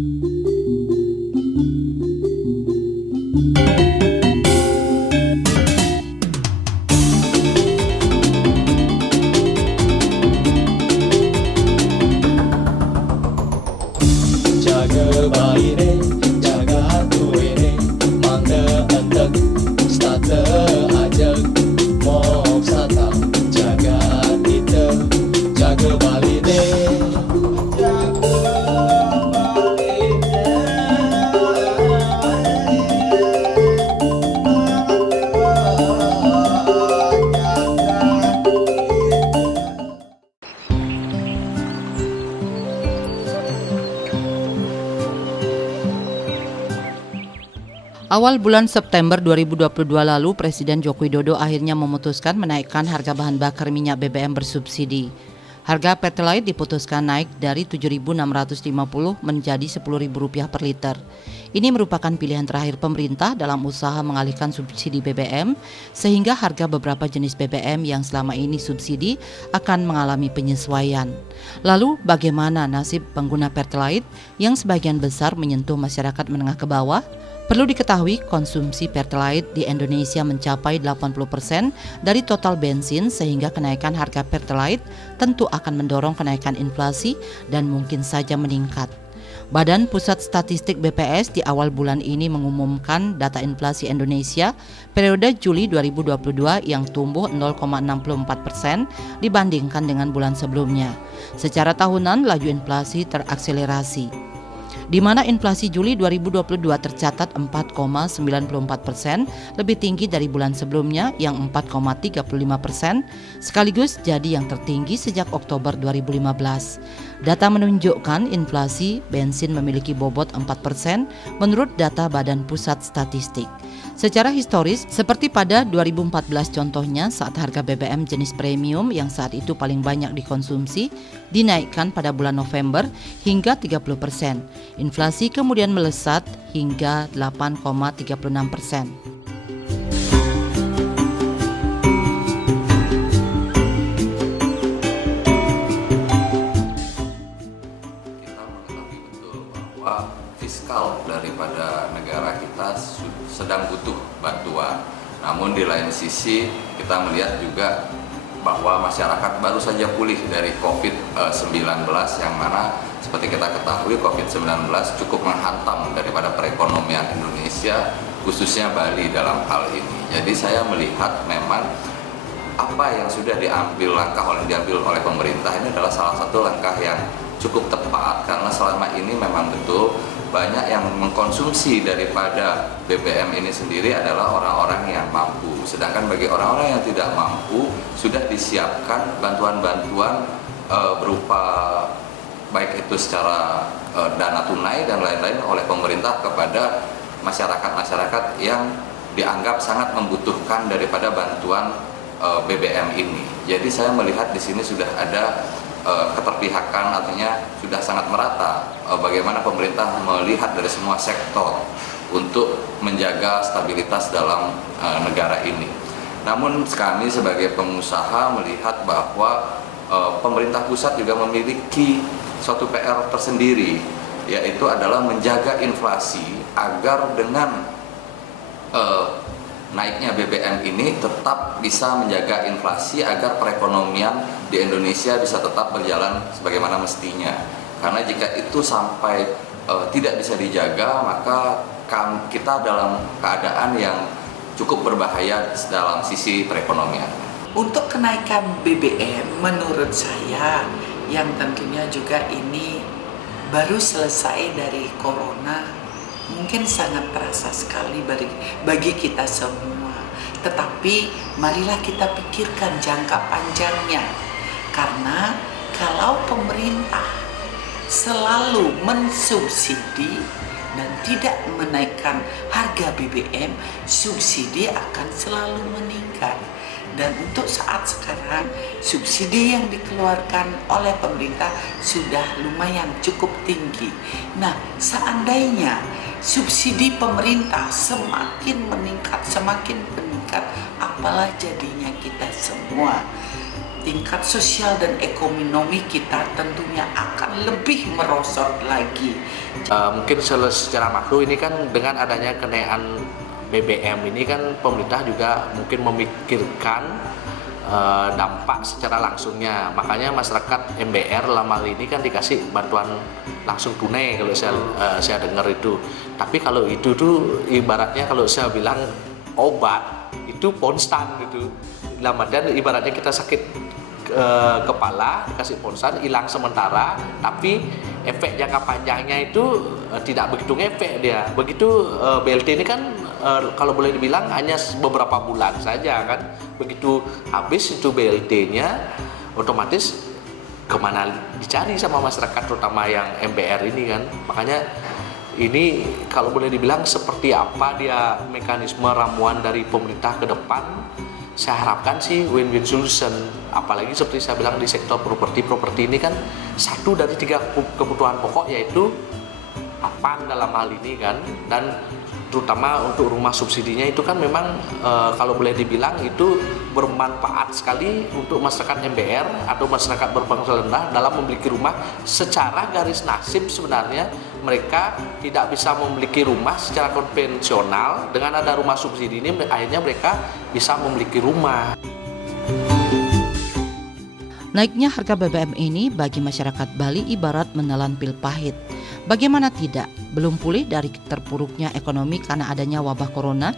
Jaga bayi jaga tuwene, mangga entek, stata ajak, mok sata, jaga kita, jaga baline. Awal bulan September 2022 lalu, Presiden Joko Widodo akhirnya memutuskan menaikkan harga bahan bakar minyak BBM bersubsidi. Harga Pertalite diputuskan naik dari Rp7.650 menjadi Rp10.000 per liter. Ini merupakan pilihan terakhir pemerintah dalam usaha mengalihkan subsidi BBM, sehingga harga beberapa jenis BBM yang selama ini subsidi akan mengalami penyesuaian. Lalu bagaimana nasib pengguna Pertalite yang sebagian besar menyentuh masyarakat menengah ke bawah? Perlu diketahui, konsumsi Pertalite di Indonesia mencapai 80% dari total bensin, sehingga kenaikan harga Pertalite tentu akan mendorong kenaikan inflasi dan mungkin saja meningkat. Badan Pusat Statistik BPS di awal bulan ini mengumumkan data inflasi Indonesia periode Juli 2022 yang tumbuh 0,64% dibandingkan dengan bulan sebelumnya. Secara tahunan, laju inflasi terakselerasi, di mana inflasi Juli 2022 tercatat 4,94%, lebih tinggi dari bulan sebelumnya yang 4,35%, sekaligus jadi yang tertinggi sejak Oktober 2015. Data menunjukkan inflasi bensin memiliki bobot 4% menurut data Badan Pusat Statistik. Secara historis, seperti pada 2014 contohnya, saat harga BBM jenis premium yang saat itu paling banyak dikonsumsi dinaikkan pada bulan November hingga 30%. Inflasi kemudian melesat hingga 8,36%. Fiskal daripada negara kita sedang butuh bantuan. Namun di lain sisi kita melihat juga bahwa masyarakat baru saja pulih dari COVID-19 yang mana seperti kita ketahui COVID-19 cukup menghantam daripada perekonomian Indonesia, khususnya Bali dalam hal ini. Jadi saya melihat memang apa yang sudah diambil oleh pemerintah ini adalah salah satu langkah yang cukup tepat, karena selama ini memang betul banyak yang mengkonsumsi daripada BBM ini sendiri adalah orang-orang yang mampu. Sedangkan bagi orang-orang yang tidak mampu sudah disiapkan bantuan-bantuan berupa baik itu secara dana tunai dan lain-lain oleh pemerintah kepada masyarakat-masyarakat yang dianggap sangat membutuhkan daripada bantuan BBM ini. Jadi saya melihat di sini sudah ada keterpihakan, artinya sudah sangat merata bagaimana pemerintah melihat dari semua sektor untuk menjaga stabilitas dalam negara ini. Namun kami sebagai pengusaha melihat bahwa pemerintah pusat juga memiliki suatu PR tersendiri, yaitu adalah menjaga inflasi agar dengan naiknya BBM ini tetap bisa menjaga inflasi agar perekonomian di Indonesia bisa tetap berjalan sebagaimana mestinya. Karena jika itu sampai tidak bisa dijaga, maka kita dalam keadaan yang cukup berbahaya dalam sisi perekonomian. Untuk kenaikan BBM menurut saya yang tentunya juga ini baru selesai dari Corona, mungkin sangat terasa sekali bagi kita semua. Tetapi marilah kita pikirkan jangka panjangnya. Karena kalau pemerintah selalu mensubsidi dan tidak menaikkan harga BBM, subsidi akan selalu meningkat. Dan untuk saat sekarang, subsidi yang dikeluarkan oleh pemerintah sudah lumayan cukup tinggi. Nah, seandainya subsidi pemerintah semakin meningkat, apalah jadinya kita semua. tingkat sosial dan ekonomi kita tentunya akan lebih merosot lagi. Mungkin secara makro ini kan dengan adanya kenaikan BBM ini kan pemerintah juga mungkin memikirkan dampak secara langsungnya. Makanya masyarakat MBR lama ini kan dikasih bantuan langsung tunai kalau saya dengar itu. Tapi kalau itu tuh ibaratnya kalau saya bilang obat itu konstan gitu. Dalam artian ibaratnya kita sakit kepala dikasih ponstan hilang sementara, tapi efek jangka panjangnya itu tidak begitu ngefek dia. Begitu BLT ini kan kalau boleh dibilang hanya beberapa bulan saja kan. Begitu habis itu BLT-nya otomatis kemana dicari sama masyarakat terutama yang MBR ini kan. Makanya ini kalau boleh dibilang seperti apa dia mekanisme ramuan dari pemerintah ke depan. Saya harapkan sih win-win solution, apalagi seperti saya bilang di sektor properti ini kan satu dari 3 kebutuhan pokok yaitu papan dalam hal ini kan, dan terutama untuk rumah subsidinya itu kan memang kalau boleh dibilang itu bermanfaat sekali untuk masyarakat MBR atau masyarakat berpenghasilan rendah dalam memiliki rumah. Secara garis nasib sebenarnya mereka tidak bisa memiliki rumah secara konvensional. Dengan ada rumah subsidi ini akhirnya mereka bisa memiliki rumah. Naiknya harga BBM ini bagi masyarakat Bali ibarat menelan pil pahit. Bagaimana tidak, belum pulih dari terpuruknya ekonomi karena adanya wabah corona,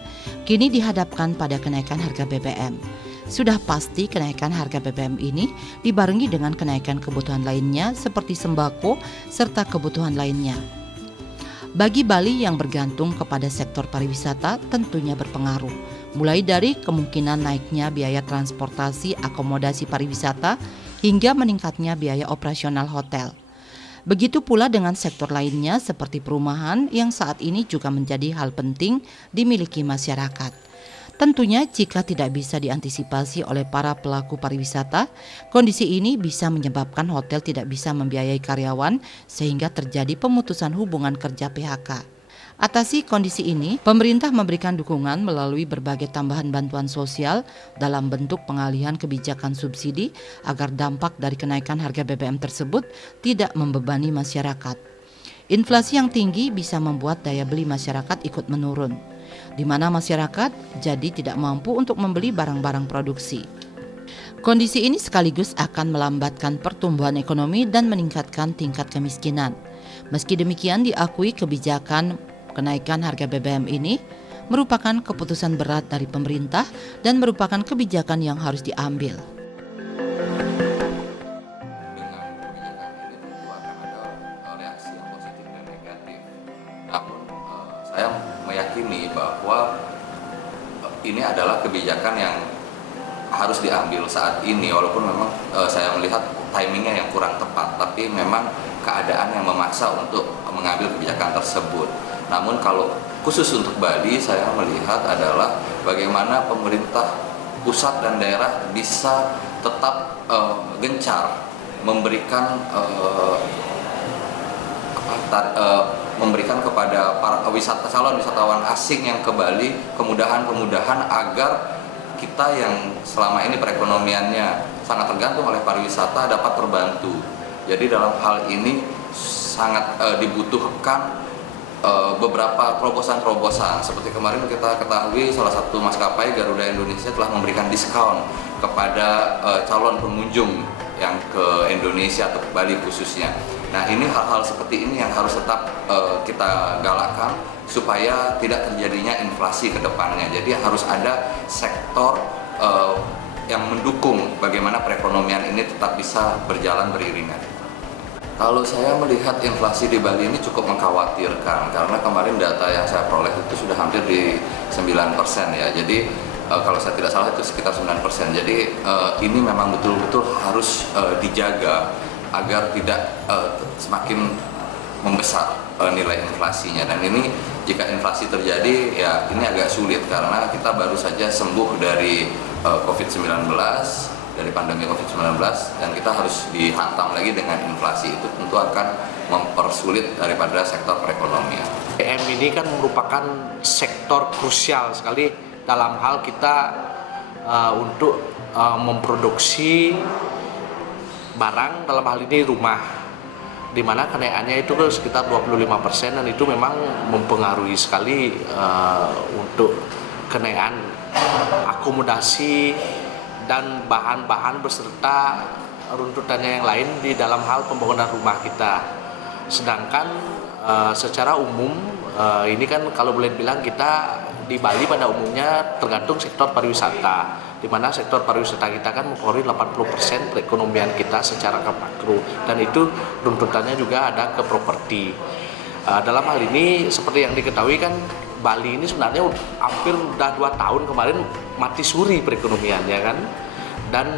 kini dihadapkan pada kenaikan harga BBM. Sudah pasti kenaikan harga BBM ini dibarengi dengan kenaikan kebutuhan lainnya seperti sembako serta kebutuhan lainnya. Bagi Bali yang bergantung kepada sektor pariwisata tentunya berpengaruh, mulai dari kemungkinan naiknya biaya transportasi akomodasi pariwisata hingga meningkatnya biaya operasional hotel. Begitu pula dengan sektor lainnya seperti perumahan yang saat ini juga menjadi hal penting dimiliki masyarakat. Tentunya jika tidak bisa diantisipasi oleh para pelaku pariwisata, kondisi ini bisa menyebabkan hotel tidak bisa membiayai karyawan sehingga terjadi pemutusan hubungan kerja PHK. Atasi kondisi ini, pemerintah memberikan dukungan melalui berbagai tambahan bantuan sosial dalam bentuk pengalihan kebijakan subsidi agar dampak dari kenaikan harga BBM tersebut tidak membebani masyarakat. Inflasi yang tinggi bisa membuat daya beli masyarakat ikut menurun, di mana masyarakat jadi tidak mampu untuk membeli barang-barang produksi. Kondisi ini sekaligus akan melambatkan pertumbuhan ekonomi dan meningkatkan tingkat kemiskinan. Meski demikian, diakui kebijakan kenaikan harga BBM ini merupakan keputusan berat dari pemerintah dan merupakan kebijakan yang harus diambil. Dengan kebijakan ini tentu akan ada reaksi yang positif dan negatif. Namun saya meyakini bahwa ini adalah kebijakan yang harus diambil saat ini, walaupun memang saya melihat timingnya yang kurang tepat, tapi memang keadaan yang memaksa untuk mengambil kebijakan tersebut. Namun kalau khusus untuk Bali, saya melihat adalah bagaimana pemerintah pusat dan daerah bisa tetap gencar memberikan kepada para calon wisatawan asing yang ke Bali kemudahan-kemudahan agar kita yang selama ini perekonomiannya sangat tergantung oleh pariwisata dapat terbantu. Jadi dalam hal ini sangat dibutuhkan beberapa terobosan-terobosan. Seperti kemarin kita ketahui salah satu maskapai Garuda Indonesia telah memberikan diskon kepada calon pengunjung yang ke Indonesia atau ke Bali khususnya. Nah, ini hal-hal seperti ini yang harus tetap kita galakkan supaya tidak terjadinya inflasi ke depannya. Jadi harus ada sektor yang mendukung bagaimana perekonomian ini tetap bisa berjalan beriringan. Kalau saya melihat inflasi di Bali ini cukup mengkhawatirkan karena kemarin data yang saya peroleh itu sudah hampir di 9% ya. Jadi kalau saya tidak salah itu sekitar 9%. Jadi ini memang betul-betul harus dijaga agar tidak semakin membesar nilai inflasinya. Dan ini jika inflasi terjadi ya ini agak sulit karena kita baru saja sembuh dari COVID-19, dari pandemi COVID-19, dan kita harus dihantam lagi dengan inflasi. Itu tentu akan mempersulit daripada sektor perekonomian. BBM ini kan merupakan sektor krusial sekali dalam hal kita untuk memproduksi barang, dalam hal ini rumah, di mana kenaikannya itu sekitar 25% dan itu memang mempengaruhi sekali untuk kenaikan akomodasi dan bahan-bahan beserta runtutannya yang lain di dalam hal pembangunan rumah kita. Sedangkan secara umum ini kan kalau boleh bilang kita di Bali pada umumnya tergantung sektor pariwisata, di mana sektor pariwisata kita kan mempengaruhi 80% perekonomian kita secara makro, dan itu runtutannya juga ada ke properti. Dalam hal ini seperti yang diketahui kan Bali ini sebenarnya hampir udah 2 tahun kemarin mati suri perekonomiannya kan, dan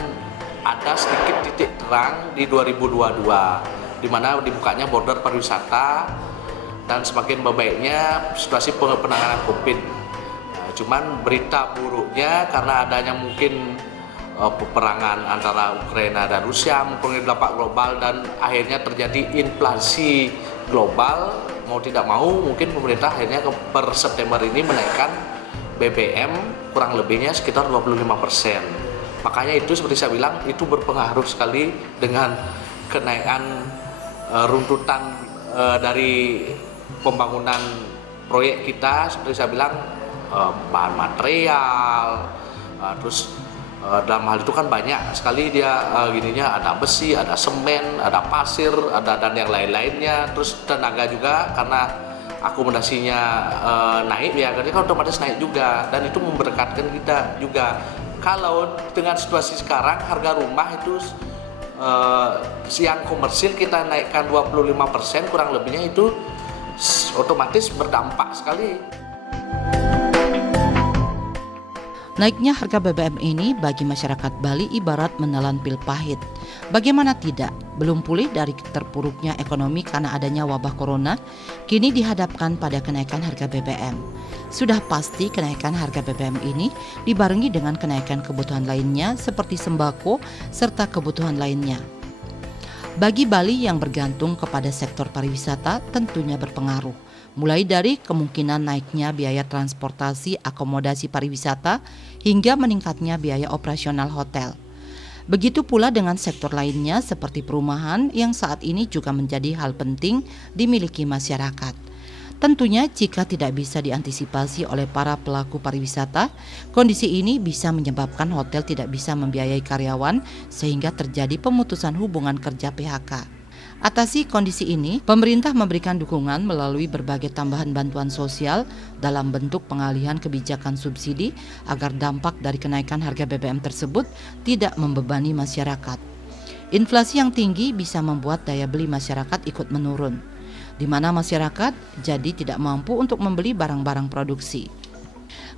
ada sedikit titik terang di 2022 di mana dibukanya border pariwisata dan semakin membaiknya situasi penanganan COVID. Cuman berita buruknya karena adanya mungkin peperangan antara Ukraina dan Rusia mempengaruhi dampak global dan akhirnya terjadi inflasi global. Mau tidak mau mungkin pemerintah akhirnya per September ini menaikkan BBM kurang lebihnya sekitar 25%. Makanya itu seperti saya bilang itu berpengaruh sekali dengan kenaikan runtutan dari pembangunan proyek kita. Seperti saya bilang bahan material, terus dalam hal itu kan banyak sekali dia gininya, ada besi, ada semen, ada pasir, ada dan yang lain-lainnya. Terus tenaga juga karena akomodasinya naik ya, kan otomatis naik juga, dan itu memberkatkan kita juga. Kalau dengan situasi sekarang harga rumah itu yang komersil kita naikkan 25%, kurang lebihnya itu otomatis berdampak sekali. Naiknya harga BBM ini bagi masyarakat Bali ibarat menelan pil pahit. Bagaimana tidak, belum pulih dari terpuruknya ekonomi karena adanya wabah corona, kini dihadapkan pada kenaikan harga BBM. Sudah pasti kenaikan harga BBM ini dibarengi dengan kenaikan kebutuhan lainnya seperti sembako serta kebutuhan lainnya. Bagi Bali yang bergantung kepada sektor pariwisata tentunya berpengaruh. Mulai dari kemungkinan naiknya biaya transportasi akomodasi pariwisata hingga meningkatnya biaya operasional hotel. Begitu pula dengan sektor lainnya seperti perumahan yang saat ini juga menjadi hal penting dimiliki masyarakat. Tentunya jika tidak bisa diantisipasi oleh para pelaku pariwisata, kondisi ini bisa menyebabkan hotel tidak bisa membiayai karyawan sehingga terjadi pemutusan hubungan kerja PHK. Atasi kondisi ini, pemerintah memberikan dukungan melalui berbagai tambahan bantuan sosial dalam bentuk pengalihan kebijakan subsidi agar dampak dari kenaikan harga BBM tersebut tidak membebani masyarakat. Inflasi yang tinggi bisa membuat daya beli masyarakat ikut menurun, di mana masyarakat jadi tidak mampu untuk membeli barang-barang produksi.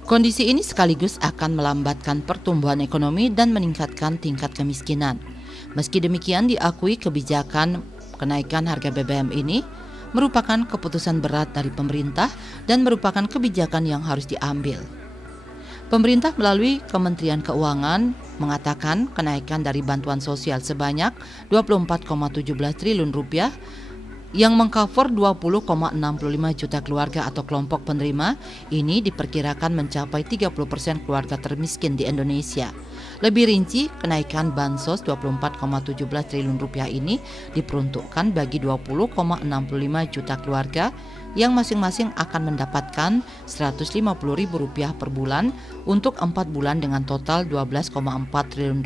Kondisi ini sekaligus akan melambatkan pertumbuhan ekonomi dan meningkatkan tingkat kemiskinan. Meski demikian, diakui kebijakan kenaikan harga BBM ini merupakan keputusan berat dari pemerintah dan merupakan kebijakan yang harus diambil. Pemerintah melalui Kementerian Keuangan mengatakan kenaikan dari bantuan sosial sebanyak 24,17 triliun rupiah yang mengcover 20,65 juta keluarga atau kelompok penerima ini diperkirakan mencapai 30% keluarga termiskin di Indonesia. Lebih rinci, kenaikan bansos 24,17 triliun rupiah ini diperuntukkan bagi 20,65 juta keluarga yang masing-masing akan mendapatkan Rp150.000 per bulan untuk 4 bulan dengan total Rp12,4 triliun.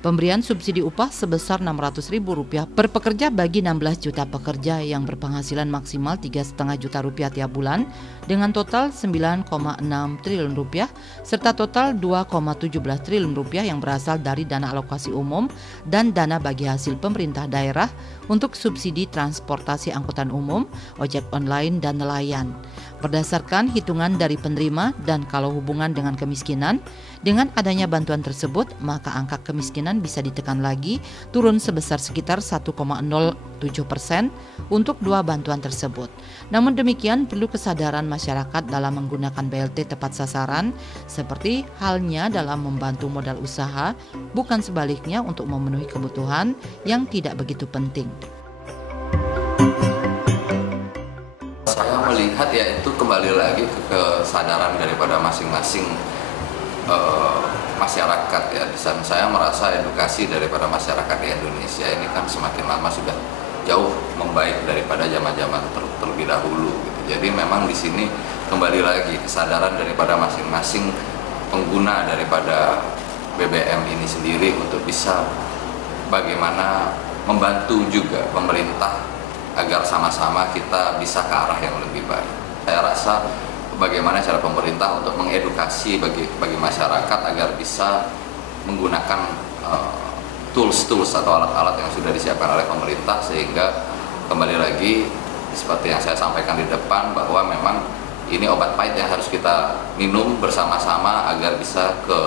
Pemberian subsidi upah sebesar Rp600.000 per pekerja bagi 16 juta pekerja yang berpenghasilan maksimal Rp3,5 juta tiap bulan dengan total Rp9,6 triliun serta total Rp2,17 triliun yang berasal dari dana alokasi umum dan dana bagi hasil pemerintah daerah untuk subsidi transportasi angkutan umum, ojek online dan nelayan. Berdasarkan hitungan dari penerima dan kalau hubungan dengan kemiskinan, dengan adanya bantuan tersebut, maka angka kemiskinan bisa ditekan lagi, turun sebesar sekitar 1,07% untuk 2 bantuan tersebut. Namun demikian, perlu kesadaran masyarakat dalam menggunakan BLT tepat sasaran, seperti halnya dalam membantu modal usaha, bukan sebaliknya untuk memenuhi kebutuhan yang tidak begitu penting. Saya melihat ya itu kembali lagi ke kesadaran daripada masing-masing masyarakat ya. Dan saya merasa edukasi daripada masyarakat di Indonesia ini kan semakin lama sudah jauh membaik daripada zaman-zaman terlebih dahulu gitu. Jadi memang di sini kembali lagi kesadaran daripada masing-masing pengguna daripada BBM ini sendiri untuk bisa bagaimana membantu juga pemerintah agar sama-sama kita bisa ke arah yang lebih baik. Saya rasa bagaimana cara pemerintah untuk mengedukasi bagi masyarakat agar bisa menggunakan tools atau alat-alat yang sudah disiapkan oleh pemerintah, sehingga kembali lagi seperti yang saya sampaikan di depan bahwa memang ini obat pahit yang harus kita minum bersama-sama agar bisa ke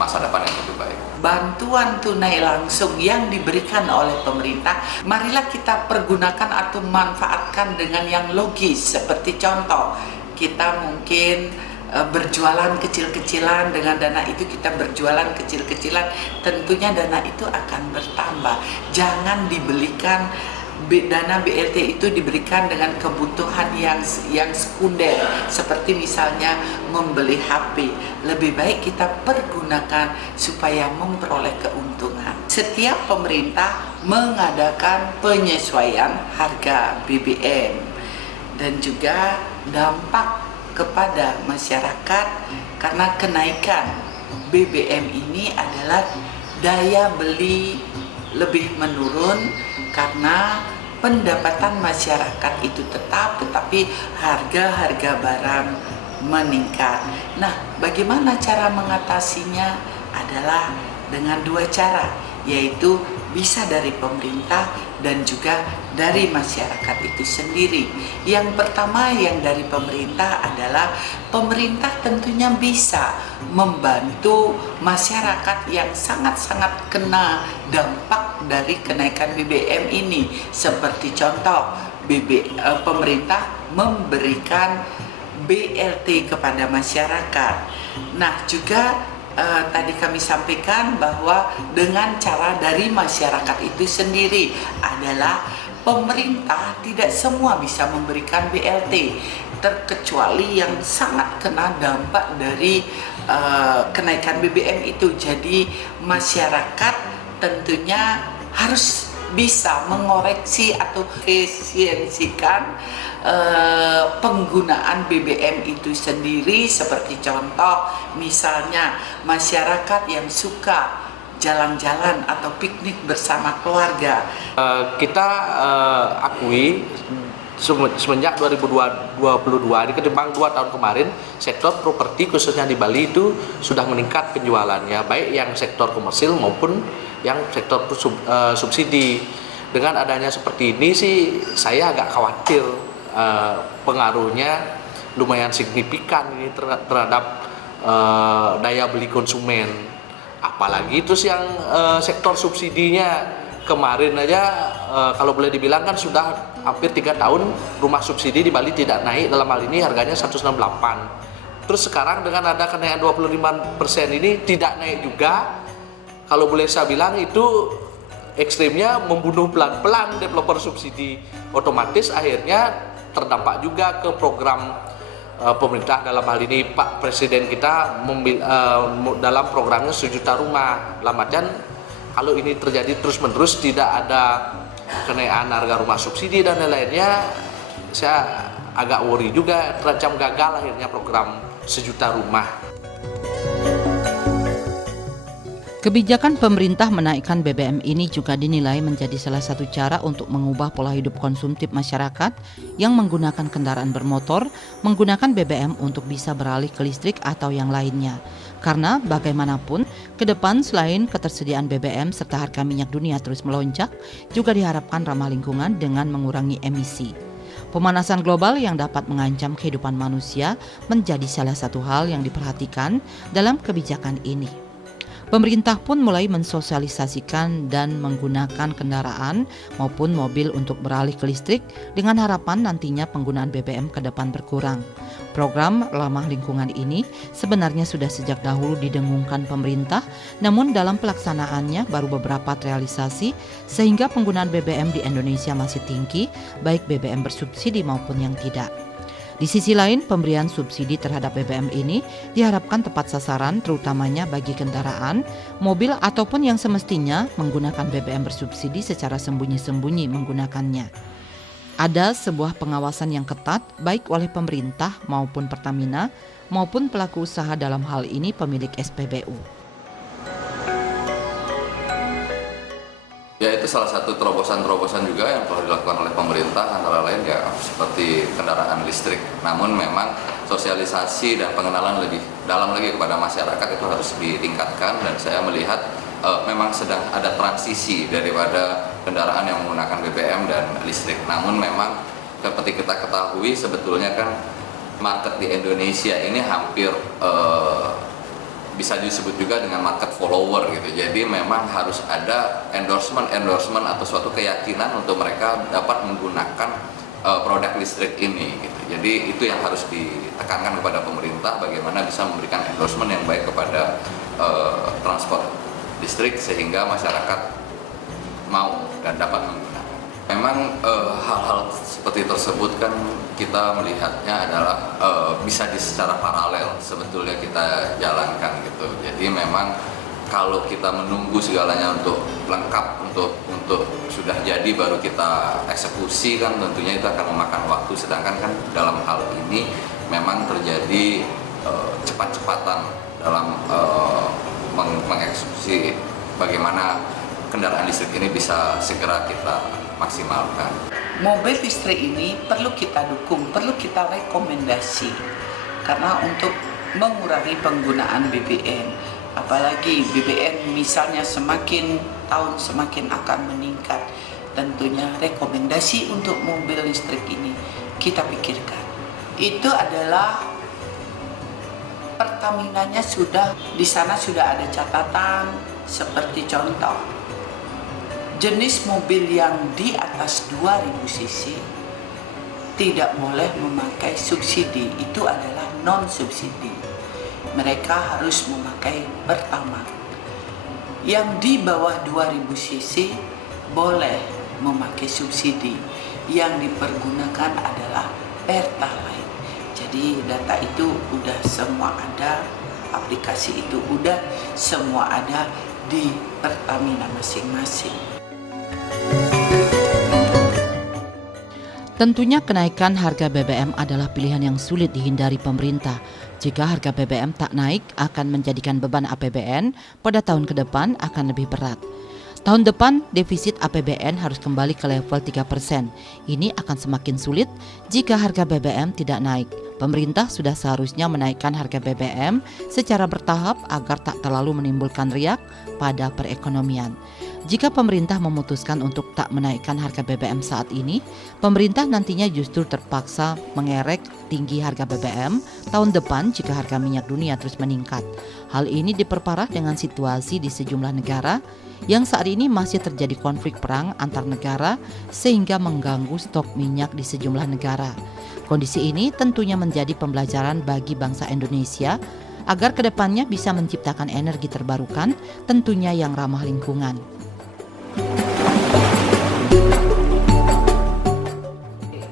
masa depan yang lebih baik. Bantuan tunai langsung yang diberikan oleh pemerintah, marilah kita pergunakan atau manfaatkan dengan yang logis. Seperti contoh, kita mungkin berjualan kecil-kecilan, dengan dana itu kita berjualan kecil-kecilan, tentunya dana itu akan bertambah. Jangan dibelikan dana BLT itu diberikan dengan kebutuhan yang sekunder, seperti misalnya membeli HP. Lebih baik kita pergunakan supaya memperoleh keuntungan. Setiap pemerintah mengadakan penyesuaian harga BBM dan juga dampak kepada masyarakat, karena kenaikan BBM ini adalah daya beli lebih menurun karena pendapatan masyarakat itu tetap, tetapi harga-harga barang meningkat. Nah, bagaimana cara mengatasinya? Adalah dengan dua cara, yaitu bisa dari pemerintah dan juga dari masyarakat itu sendiri. Yang pertama yang dari pemerintah adalah pemerintah tentunya bisa membantu masyarakat yang sangat-sangat kena dampak dari kenaikan BBM ini. Seperti contoh, pemerintah memberikan BLT kepada masyarakat. Nah, juga tadi kami sampaikan bahwa dengan cara dari masyarakat itu sendiri adalah pemerintah tidak semua bisa memberikan BLT, terkecuali yang sangat kena dampak dari kenaikan BBM itu. Jadi masyarakat tentunya harus bisa mengoreksi atau efisiensikan penggunaan BBM itu sendiri. Seperti contoh, misalnya masyarakat yang suka jalan-jalan atau piknik bersama keluarga. Kita akui semenjak 2022 ini ketimbang 2 tahun kemarin, sektor properti khususnya di Bali itu sudah meningkat penjualannya, baik yang sektor komersil maupun yang sektor subsidi. Dengan adanya seperti ini sih saya agak khawatir pengaruhnya lumayan signifikan ini terhadap daya beli konsumen. Apalagi terus yang sektor subsidinya kemarin aja kalau boleh dibilang kan sudah hampir 3 tahun rumah subsidi di Bali tidak naik, dalam hal ini harganya 168. Terus sekarang dengan ada kenaikan 25% ini tidak naik juga. Kalau boleh saya bilang itu ekstrimnya membunuh pelan-pelan developer subsidi, otomatis akhirnya terdampak juga ke program pemerintah. Dalam hal ini Pak Presiden kita dalam programnya 1 juta rumah. Dalam artian kalau ini terjadi terus-menerus tidak ada kenaikan harga rumah subsidi dan lain-lainnya, saya agak worry juga, terancam gagal akhirnya program 1 juta rumah. Kebijakan pemerintah menaikkan BBM ini juga dinilai menjadi salah satu cara untuk mengubah pola hidup konsumtif masyarakat yang menggunakan kendaraan bermotor, menggunakan BBM untuk bisa beralih ke listrik atau yang lainnya. Karena bagaimanapun, ke depan selain ketersediaan BBM serta harga minyak dunia terus melonjak, juga diharapkan ramah lingkungan dengan mengurangi emisi. Pemanasan global yang dapat mengancam kehidupan manusia menjadi salah satu hal yang diperhatikan dalam kebijakan ini. Pemerintah pun mulai mensosialisasikan dan menggunakan kendaraan maupun mobil untuk beralih ke listrik dengan harapan nantinya penggunaan BBM ke depan berkurang. Program ramah lingkungan ini sebenarnya sudah sejak dahulu didengungkan pemerintah, namun dalam pelaksanaannya baru beberapa terrealisasi sehingga penggunaan BBM di Indonesia masih tinggi, baik BBM bersubsidi maupun yang tidak. Di sisi lain, pemberian subsidi terhadap BBM ini diharapkan tepat sasaran terutamanya bagi kendaraan, mobil ataupun yang semestinya menggunakan BBM bersubsidi secara sembunyi-sembunyi menggunakannya. Ada sebuah pengawasan yang ketat baik oleh pemerintah maupun Pertamina maupun pelaku usaha dalam hal ini pemilik SPBU. Ya, itu salah satu terobosan-terobosan juga yang telah dilakukan oleh pemerintah, antara lain ya seperti kendaraan listrik. Namun memang sosialisasi dan pengenalan lebih dalam lagi kepada masyarakat itu harus ditingkatkan, dan saya melihat memang sedang ada transisi daripada kendaraan yang menggunakan BBM dan listrik. Namun memang seperti kita ketahui sebetulnya kan market di Indonesia ini hampir bisa disebut juga dengan market follower gitu. Jadi memang harus ada endorsement atau suatu keyakinan untuk mereka dapat menggunakan produk listrik ini gitu. Jadi itu yang harus ditekankan kepada pemerintah, bagaimana bisa memberikan endorsement yang baik kepada transport listrik sehingga masyarakat mau dan dapat menggunakan. Memang hal-hal seperti tersebut kan kita melihatnya adalah bisa secara paralel sebetulnya kita jalankan gitu. Jadi memang kalau kita menunggu segalanya untuk lengkap, untuk sudah jadi baru kita eksekusi kan tentunya itu akan memakan waktu. Sedangkan kan dalam hal ini memang terjadi cepat-cepatan dalam mengeksekusi bagaimana kendaraan listrik ini bisa segera kita maksimalkan. Mobil listrik ini perlu kita dukung, perlu kita rekomendasi karena untuk mengurangi penggunaan BBM, apalagi BBM misalnya semakin tahun semakin akan meningkat, tentunya rekomendasi untuk mobil listrik ini kita pikirkan. Itu adalah Pertaminanya di sana sudah ada catatan seperti contoh jenis mobil yang di atas 2000 cc tidak boleh memakai subsidi, itu adalah non-subsidi. Mereka harus memakai Pertamax. Yang di bawah 2000 cc boleh memakai subsidi. Yang dipergunakan adalah Pertalite. Jadi data itu udah semua ada, aplikasi itu udah semua ada di Pertamina masing-masing. Tentunya kenaikan harga BBM adalah pilihan yang sulit dihindari pemerintah. Jika harga BBM tak naik akan menjadikan beban APBN pada tahun ke depan akan lebih berat. Tahun depan defisit APBN harus kembali ke level 3%. Ini akan semakin sulit jika harga BBM tidak naik. Pemerintah sudah seharusnya menaikkan harga BBM secara bertahap agar tak terlalu menimbulkan riak pada perekonomian. Jika pemerintah memutuskan untuk tak menaikkan harga BBM saat ini, pemerintah nantinya justru terpaksa mengerek tinggi harga BBM tahun depan jika harga minyak dunia terus meningkat. Hal ini diperparah dengan situasi di sejumlah negara yang saat ini masih terjadi konflik perang antar negara sehingga mengganggu stok minyak di sejumlah negara. Kondisi ini tentunya menjadi pembelajaran bagi bangsa Indonesia agar kedepannya bisa menciptakan energi terbarukan, tentunya yang ramah lingkungan.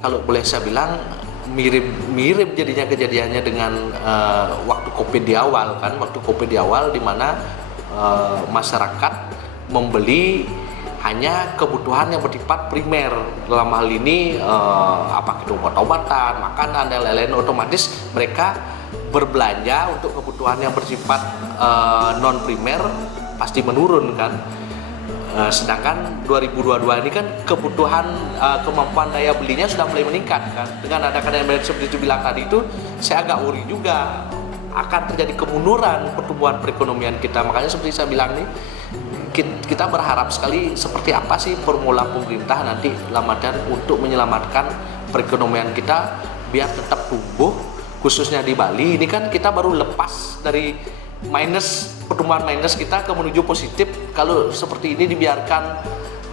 Kalau boleh saya bilang mirip jadinya kejadiannya dengan waktu COVID di awal kan, di mana masyarakat membeli hanya kebutuhan yang bersifat primer. Dalam hal ini apa itu obat-obatan, makanan dan lain-lain, otomatis mereka berbelanja untuk kebutuhan yang bersifat non primer pasti menurun kan. Sedangkan 2022 ini kan kebutuhan kemampuan daya belinya sudah mulai meningkat kan. Dengan ada kenaikan seperti itu bilang tadi itu, saya agak worry juga akan terjadi kemunduran pertumbuhan perekonomian kita. Makanya seperti saya bilang nih, kita berharap sekali seperti apa sih formula pemerintah nanti Ramadan untuk menyelamatkan perekonomian kita biar tetap tumbuh, khususnya di Bali. Ini kan kita baru lepas dari pertumbuhan minus kita ke menuju positif. Kalau seperti ini dibiarkan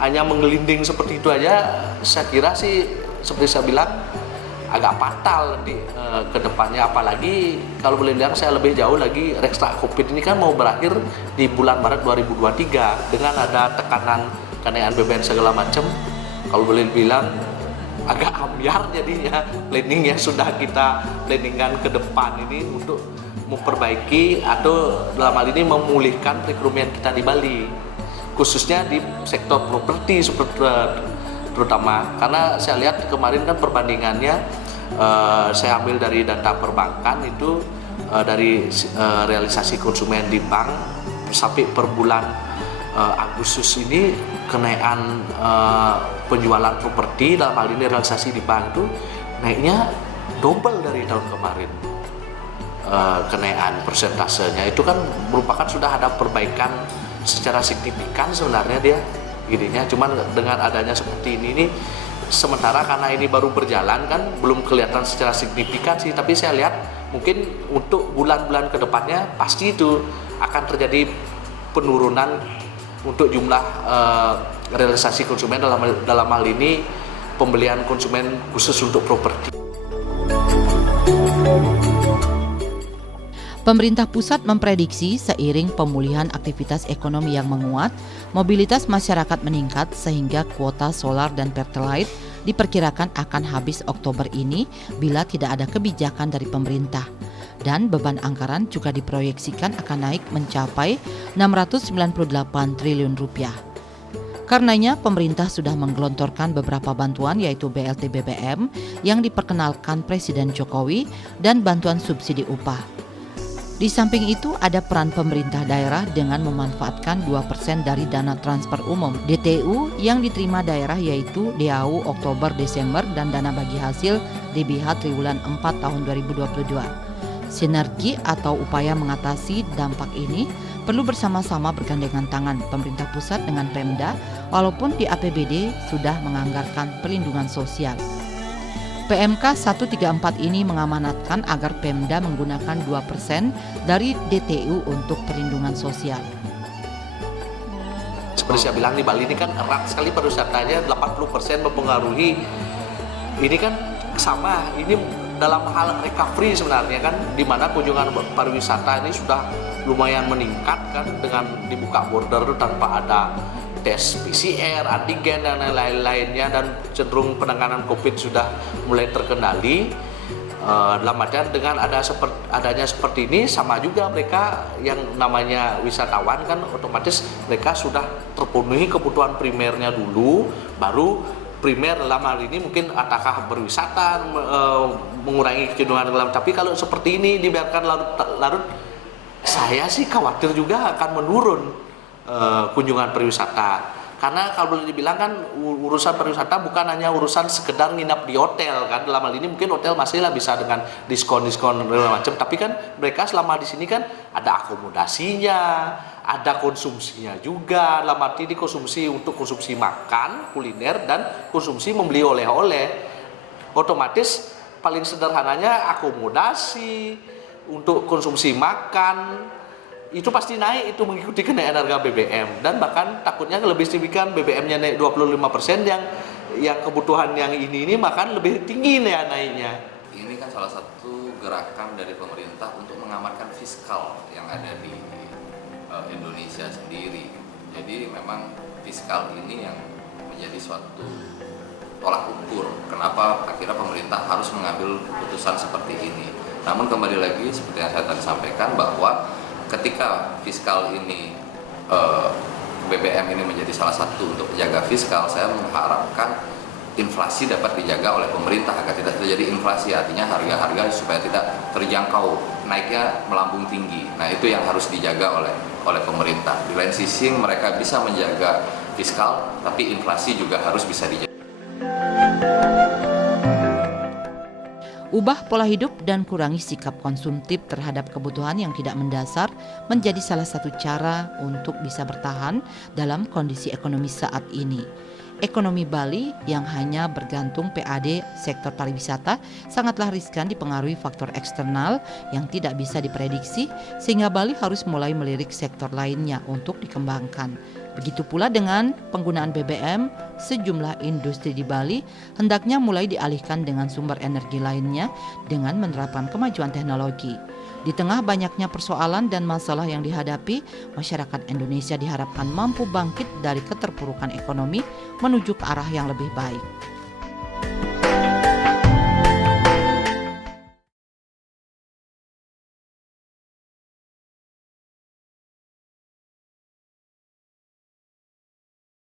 hanya menggelinding seperti itu aja, saya kira sih seperti saya bilang agak fatal nanti ke depannya. Apalagi kalau boleh bilang saya lebih jauh lagi, reksa COVID ini kan mau berakhir di bulan Maret 2023 dengan ada tekanan kenaikan BBM segala macam. Kalau boleh bilang agak ambiar jadinya planning yang sudah kita planningkan ke depan ini untuk memperbaiki atau dalam hal ini memulihkan perekonomian kita di Bali, khususnya di sektor properti terutama. Karena saya lihat kemarin kan perbandingannya saya ambil dari data perbankan itu dari realisasi konsumen di bank sampai per bulan Agustus ini kenaikan penjualan properti dalam hal ini realisasi di bank itu naiknya double dari tahun kemarin. Kenaikan persentasenya itu kan merupakan sudah ada perbaikan secara signifikan sebenarnya dia gininya, cuman dengan adanya seperti ini sementara karena ini baru berjalan kan belum kelihatan secara signifikan sih, tapi saya lihat mungkin untuk bulan-bulan kedepannya pasti itu akan terjadi penurunan untuk jumlah realisasi konsumen dalam hal ini pembelian konsumen khusus untuk properti. Pemerintah pusat memprediksi seiring pemulihan aktivitas ekonomi yang menguat, mobilitas masyarakat meningkat sehingga kuota solar dan pertalite diperkirakan akan habis Oktober ini bila tidak ada kebijakan dari pemerintah. Dan beban anggaran juga diproyeksikan akan naik mencapai 698 triliun rupiah. Karenanya pemerintah sudah menggelontorkan beberapa bantuan yaitu BLT BBM yang diperkenalkan Presiden Jokowi dan bantuan subsidi upah. Di samping itu ada peran pemerintah daerah dengan memanfaatkan 2% dari dana transfer umum DTU yang diterima daerah yaitu DAU Oktober-Desember dan dana bagi hasil DBH triwulan 4 tahun 2022. Sinergi atau upaya mengatasi dampak ini perlu bersama-sama bergandengan tangan pemerintah pusat dengan Pemda walaupun di APBD sudah menganggarkan perlindungan sosial. PMK 134 ini mengamanatkan agar Pemda menggunakan 2% dari DTU untuk perlindungan sosial. Seperti saya bilang di Bali ini kan erat sekali pariwisatanya, 80% mempengaruhi. Ini kan sama, ini dalam hal recovery sebenarnya kan, di mana kunjungan pariwisata ini sudah lumayan meningkat kan dengan dibuka border tanpa ada tes PCR, antigen dan lain-lainnya, dan cenderung penanganan COVID sudah mulai terkendali. Dalam artian dengan adanya seperti ini sama juga mereka yang namanya wisatawan kan otomatis mereka sudah terpenuhi kebutuhan primernya dulu, baru primer dalam hal ini mungkin apakah berwisata, mengurangi kejenuhan dalam. Tapi kalau seperti ini dibiarkan larut, saya sih khawatir juga akan menurun kunjungan pariwisata. Karena kalau boleh dibilang kan urusan pariwisata bukan hanya urusan sekedar nginap di hotel kan, dalam hal ini mungkin hotel masih lah bisa dengan diskon segala macam, tapi kan mereka selama di sini kan ada akomodasinya, ada konsumsinya juga, dalam arti dikonsumsi untuk konsumsi makan, kuliner, dan konsumsi membeli oleh-oleh. Otomatis paling sederhananya akomodasi untuk konsumsi makan itu pasti naik, itu mengikuti kenaikan harga BBM, dan bahkan takutnya lebih signifikan BBM-nya naik 25%, yang kebutuhan yang ini bahkan lebih tinggi ya naiknya. Ini kan salah satu gerakan dari pemerintah untuk mengamankan fiskal yang ada di Indonesia sendiri. Jadi memang fiskal ini yang menjadi suatu tolak ukur kenapa akhirnya pemerintah harus mengambil keputusan seperti ini. Namun kembali lagi seperti yang saya tadi sampaikan bahwa ketika fiskal ini BBM ini menjadi salah satu untuk menjaga fiskal, saya mengharapkan inflasi dapat dijaga oleh pemerintah agar tidak terjadi inflasi, artinya harga-harga supaya tidak terjangkau naiknya melambung tinggi. Nah, itu yang harus dijaga oleh pemerintah. Di lain sisi mereka bisa menjaga fiskal, tapi inflasi juga harus bisa dijaga. Ubah pola hidup dan kurangi sikap konsumtif terhadap kebutuhan yang tidak mendasar menjadi salah satu cara untuk bisa bertahan dalam kondisi ekonomi saat ini. Ekonomi Bali yang hanya bergantung PAD sektor pariwisata sangatlah riskan dipengaruhi faktor eksternal yang tidak bisa diprediksi, sehingga Bali harus mulai melirik sektor lainnya untuk dikembangkan. Begitu pula dengan penggunaan BBM, sejumlah industri di Bali hendaknya mulai dialihkan dengan sumber energi lainnya dengan menerapkan kemajuan teknologi. Di tengah banyaknya persoalan dan masalah yang dihadapi, masyarakat Indonesia diharapkan mampu bangkit dari keterpurukan ekonomi menuju ke arah yang lebih baik.